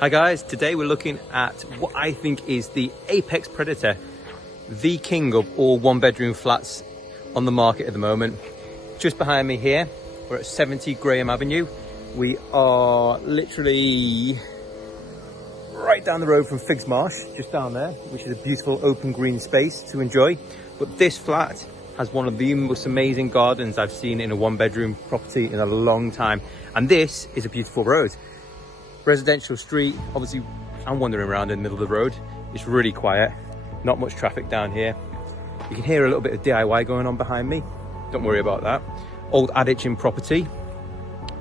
Hi guys, today we're looking at what I think is the apex predator, the king of all one-bedroom flats on the market at the moment. Just behind me here, we're at 70 Graham Avenue. We are literally right down the road from Figs Marsh, just down there, which is a beautiful open green space to enjoy. But this flat has one of the most amazing gardens I've seen in a one-bedroom property in a long time. And this is a beautiful road. Residential street, obviously I'm wandering around in the middle of the road. It's really quiet, not much traffic down here. You can hear a little bit of DIY going on behind me. Don't worry about that. Old adage in property,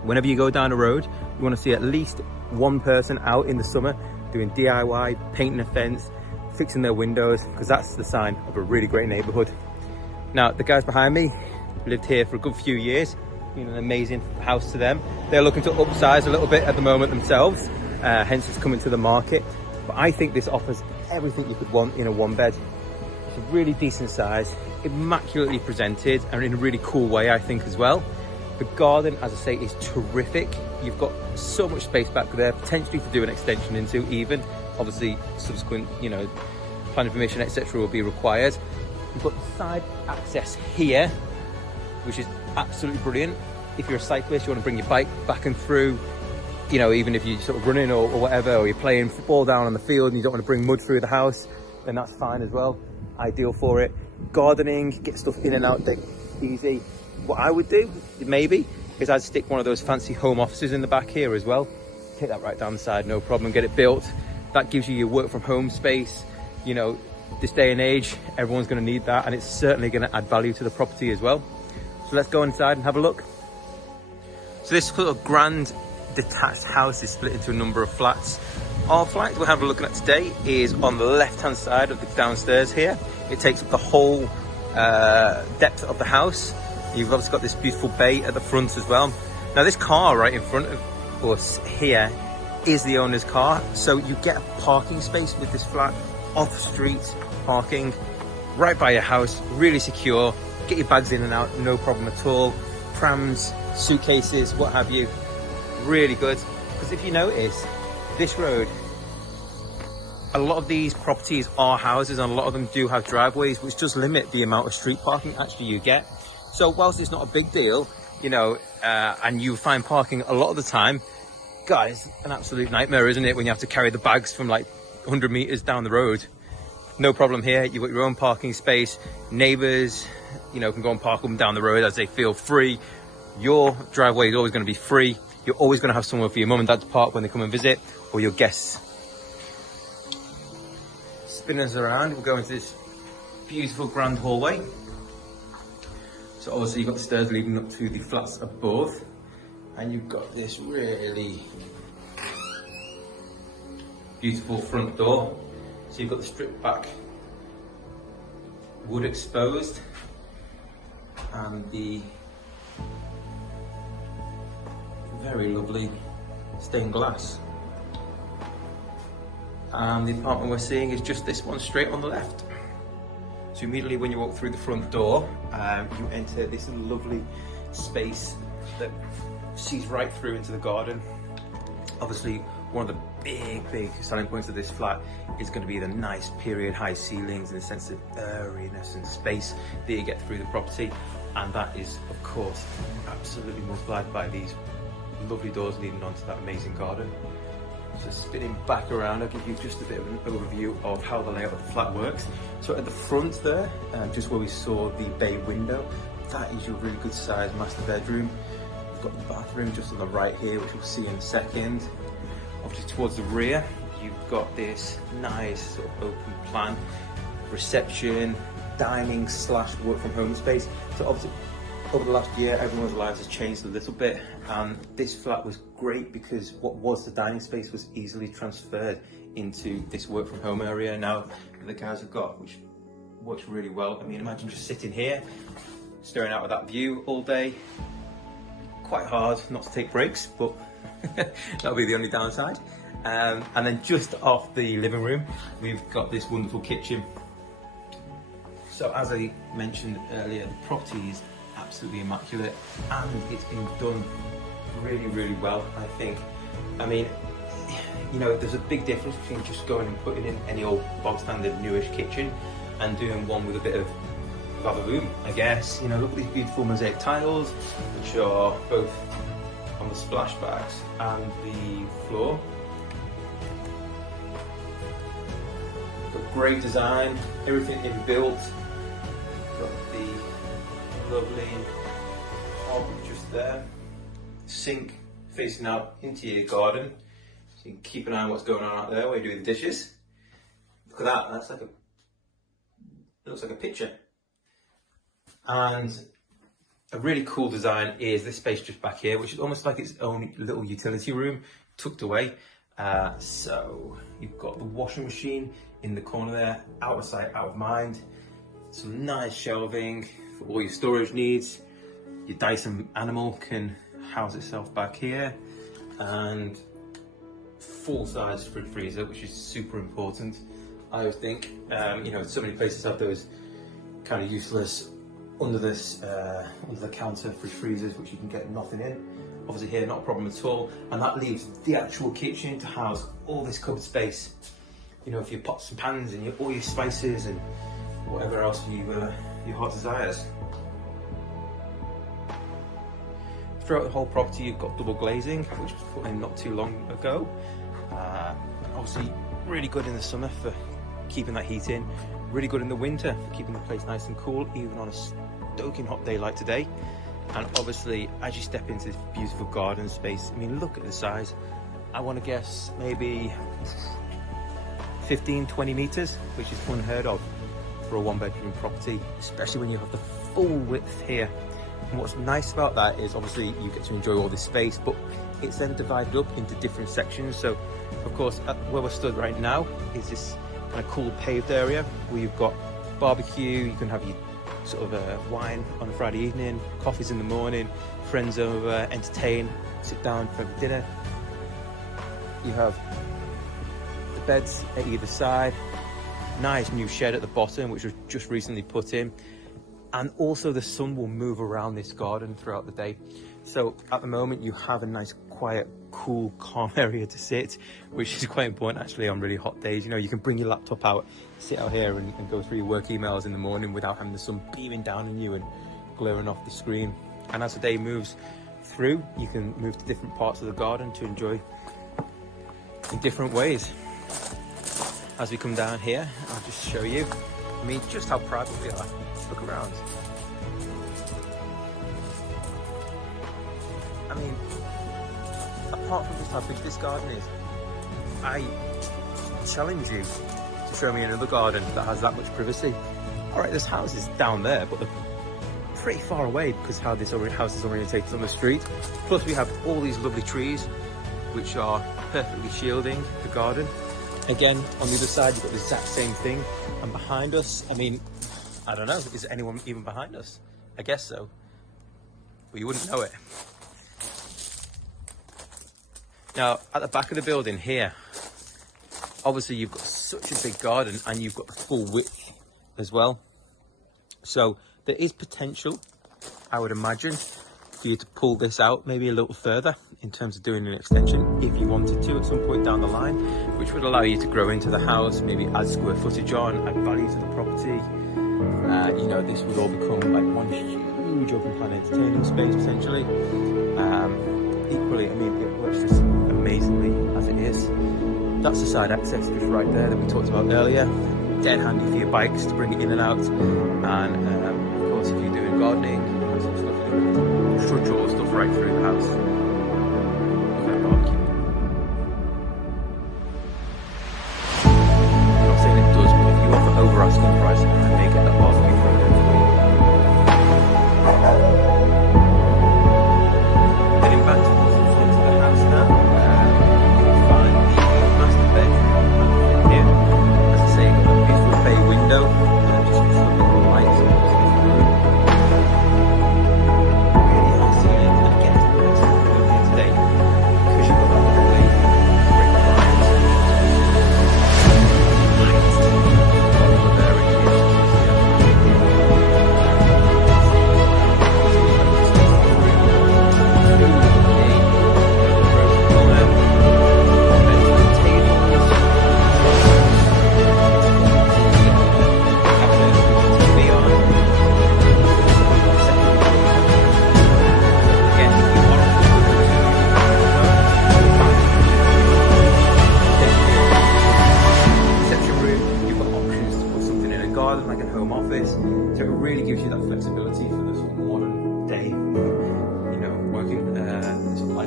whenever you go down a road, you want to see at least one person out in the summer doing DIY, painting a fence, fixing their windows, because that's the sign of a really great neighborhood. Now, the guys behind me lived here for a good few years. Been an amazing house to them. They're looking to upsize a little bit at the moment themselves, hence it's coming to the market. But I think this offers everything you could want in a one bed. It's a really decent size, immaculately presented, and in a really cool way, I think, as well. The garden, as I say, is terrific. You've got so much space back there, potentially to do an extension into even. Obviously, subsequent, planning permission, etc. will be required. You've got the side access here, which is absolutely brilliant. If you're a cyclist, you want to bring your bike back and through, even if you're sort of running or whatever, or you're playing football down on the field and you don't want to bring mud through the house, then that's fine as well. Ideal for it. Gardening, get stuff in and out easy. What I would do, maybe, is I'd stick one of those fancy home offices in the back here as well. Take that right down the side, no problem, get it built. That gives you your work from home space. This day and age, everyone's going to need that, and it's certainly going to add value to the property as well. So let's go inside and have a look. So this sort of grand detached house is split into a number of flats. Our flat we're having a look at today is on the left hand side of the downstairs here. It takes up the whole depth of the house. You've obviously got this beautiful bay at the front as well. Now this car right in front of us here is the owner's car. So you get a parking space with this flat, off street parking, right by your house, really secure. Get your bags in and out, no problem at all. Prams, suitcases, what have you, really good. Because if you notice, this road, a lot of these properties are houses and a lot of them do have driveways, which does limit the amount of street parking actually you get. So whilst it's not a big deal, and you find parking a lot of the time, guys, an absolute nightmare, isn't it, when you have to carry the bags from like 100 meters down the road. No problem here. You've got your own parking space. Neighbors, can go and park them down the road as they feel free. Your driveway is always going to be free. You're always going to have somewhere for your mum and dad to park when they come and visit, or your guests. Spinning us around, we'll go into this beautiful grand hallway. So obviously you've got the stairs leading up to the flats above, and you've got this really beautiful front door. So you've got the stripped back wood exposed and the very lovely stained glass. And the apartment we're seeing is just this one straight on the left. So immediately when you walk through the front door, you enter this lovely space that sees right through into the garden. Obviously, one of the big selling points of this flat is going to be the nice period high ceilings and the sense of airiness and space that you get through the property, and that is of course absolutely multiplied by these lovely doors leading onto that amazing garden. So spinning back around, I'll give you just a bit of an overview of how the layout of the flat works. So at the front there, just where we saw the bay window, that is your really good sized master bedroom. You've got the bathroom just on the right here, which we'll see in a second. Obviously towards the rear, you've got this nice sort of open plan reception, dining / work from home space. So obviously over the last year, everyone's lives has changed a little bit, and this flat was great because what was the dining space was easily transferred into this work from home area now that the guys have got, which works really well. I mean, imagine just sitting here, staring out at that view all day. Quite hard not to take breaks, but that'll be the only downside. And then just off the living room, we've got this wonderful kitchen. So as I mentioned earlier, the property is absolutely immaculate and it's been done really well, I think. I mean, you know, there's a big difference between just going and putting in any old bog standard newish kitchen and doing one with a bit of other room, I guess. You know, look at these beautiful mosaic tiles, which are both on the splashbacks and the floor. Got great design, everything inbuilt. Got the lovely hob just there. Sink facing out into your garden, so you can keep an eye on what's going on out there while you're doing the dishes. Look at that, that's like it looks like a picture. And a really cool design is this space just back here, which is almost like its own little utility room tucked away. So you've got the washing machine in the corner there, out of sight, out of mind. Some nice shelving for all your storage needs. Your Dyson Animal can house itself back here, and full-size fridge freezer, which is super important. I always think, you know, so many places have those kind of useless under the counter fridge freezers, which you can get nothing in. Obviously here, not a problem at all. And that leaves the actual kitchen to house all this cupboard space. You know, for your pots and pans and all your spices and whatever else your heart desires. Throughout the whole property, you've got double glazing, which was put in not too long ago. Obviously, really good in the summer for keeping that heat in. Really good in the winter for keeping the place nice and cool, even on a stoking hot day like today. And obviously, as you step into this beautiful garden space, I mean, look at the size. I want to guess maybe 15, 20 meters, which is unheard of for a one-bedroom property, especially when you have the full width here. And what's nice about that is obviously you get to enjoy all this space, but it's then divided up into different sections. So of course, where we're stood right now is this kind of cool paved area where you've got barbecue, you can have your sort of wine on a Friday evening, coffees in the morning, friends over, entertain, sit down for dinner. You have the beds at either side, nice new shed at the bottom, which was just recently put in. And also the sun will move around this garden throughout the day. So at the moment you have a nice, quiet, cool, calm area to sit, which is quite important actually on really hot days. You know, you can bring your laptop out, sit out here and go through your work emails in the morning without having the sun beaming down on you and glaring off the screen. And as the day moves through, you can move to different parts of the garden to enjoy in different ways. As we come down here, I'll just show you, I mean, just how private we are. Look around. I mean, apart from just how big this garden is, I challenge you to show me another garden that has that much privacy. All right, there's houses down there, but they're pretty far away because how this house is orientated on the street. Plus we have all these lovely trees, which are perfectly shielding the garden. Again, on the other side, you've got the exact same thing. And behind us, I mean, I don't know, is anyone even behind us? I guess so, but you wouldn't know it. Now, at the back of the building here, obviously you've got such a big garden and you've got the full width as well. So there is potential, I would imagine, for you to pull this out maybe a little further in terms of doing an extension if you wanted to at some point down the line, which would allow you to grow into the house, maybe add square footage on, add value to the property. You know, this would all become like one huge open plan entertaining space potentially. Equally, I mean, it works just amazingly as it is. That's the side access just right there that we talked about earlier. Dead handy for your bikes to bring it in and out. And of course, if you're doing gardening, and some stuff, you can trudge all the stuff right through the house. Look at that barbecue. I'm not saying it does, but if you offer over asking price, I may get that barbecue thrown in for you. Heading back towards the front of the house now, you'll find the master bedroom here. As I say, you've got a beautiful bay window, just with some little lights in the room. Really high ceiling, and again, it's nice and gloomy today because you've got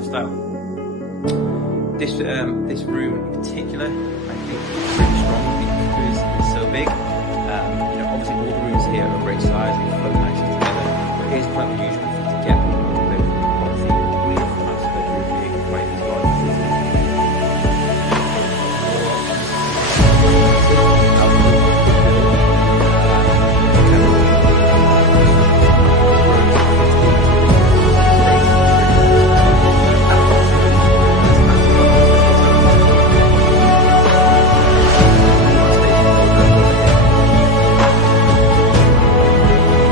lifestyle. This room in particular, I think is really strong because it's so big. You know, obviously all the rooms here are great size and flow nicely together, but here's quite unusual